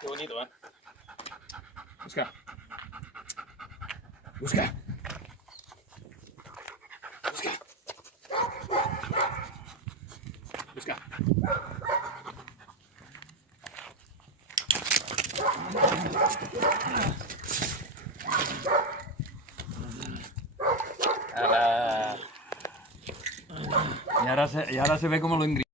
Qué bonito, ¿eh? Busca. Busca. Busca. Busca. ¡Hala! Y ahora se ve cómo lo engríe.